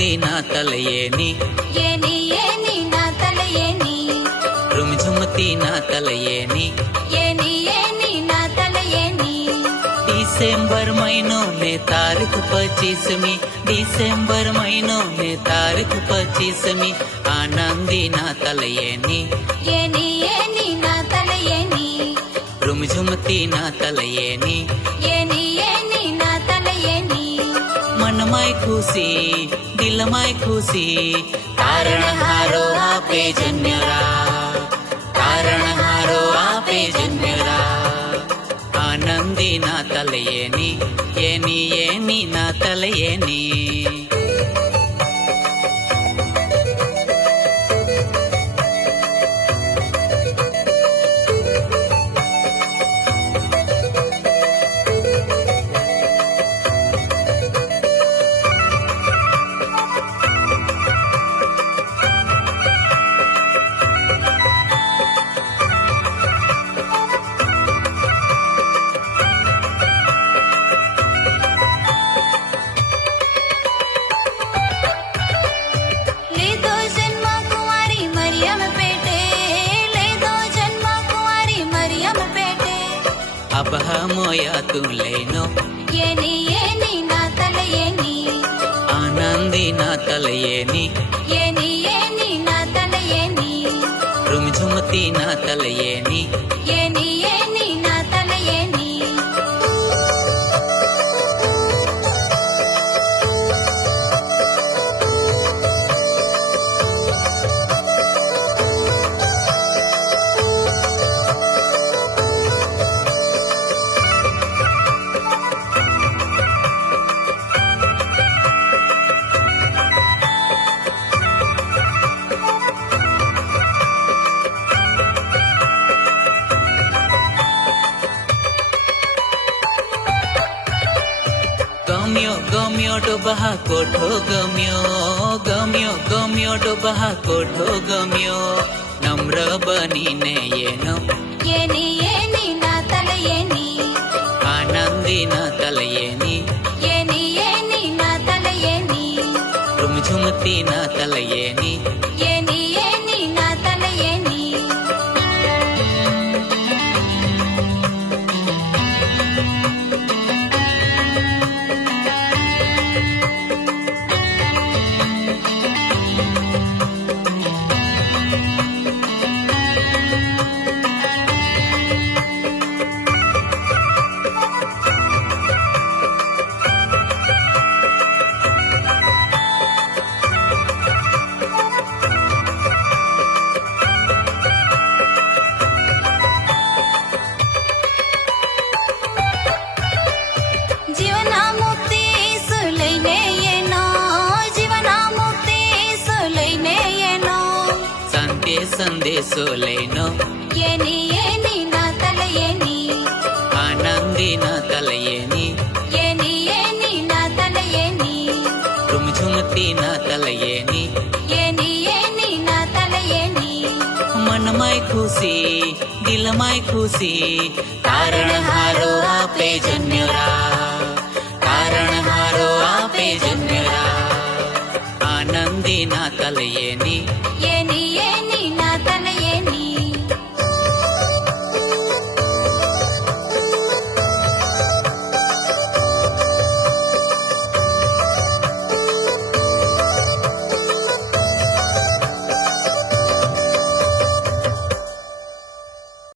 आनंदी ना तलयेनी येनी ना तलयेनी रुमझुमती ना तलयेनी येनी ना तलयेनी डिसेंबर महीनों में तारीख 25वीं डिसेंबर महीनों में तारीख 25वीं आनंदी ना तलयेनी येनी ना तलयेनी रुमझुमती ना तलयेनी येनी ना तलयेनी मन माय खुशी दिल माय खुशी कारण हारो आपे जन्यरा कारण हारो आपे जन्यरा आनंदी ना तलयेनी येनी ना तलयेनी अब हमोया तू लेनो येनी ना तलयेनी आनंदी ना तलयेनी येनी ना तलयेनी रुमझुमती ना तलयेनी येनी ना तलयेनी गम्यो डोबहा कोठो गम्यो डोबहा कोठो गम्यो नम्र बनीने येनो येनी ना तलयेनी आनंदी ना तलयेनी येनी ना तलयेनी रुमझुमती ना तलयेनी येनी ना तलयेनी संदेशो लेनो येनी ना तलयेनी आनंदी ना तलयेनी येनी ना तलयेनी रुमझुमती ना तलयेनी येनी ना तलयेनी मन माय खुशी दिल माय खुशी कारण हारो आपे जन्यरा कारण हारो आपे जन्यरा आनंदी ना तलयेनी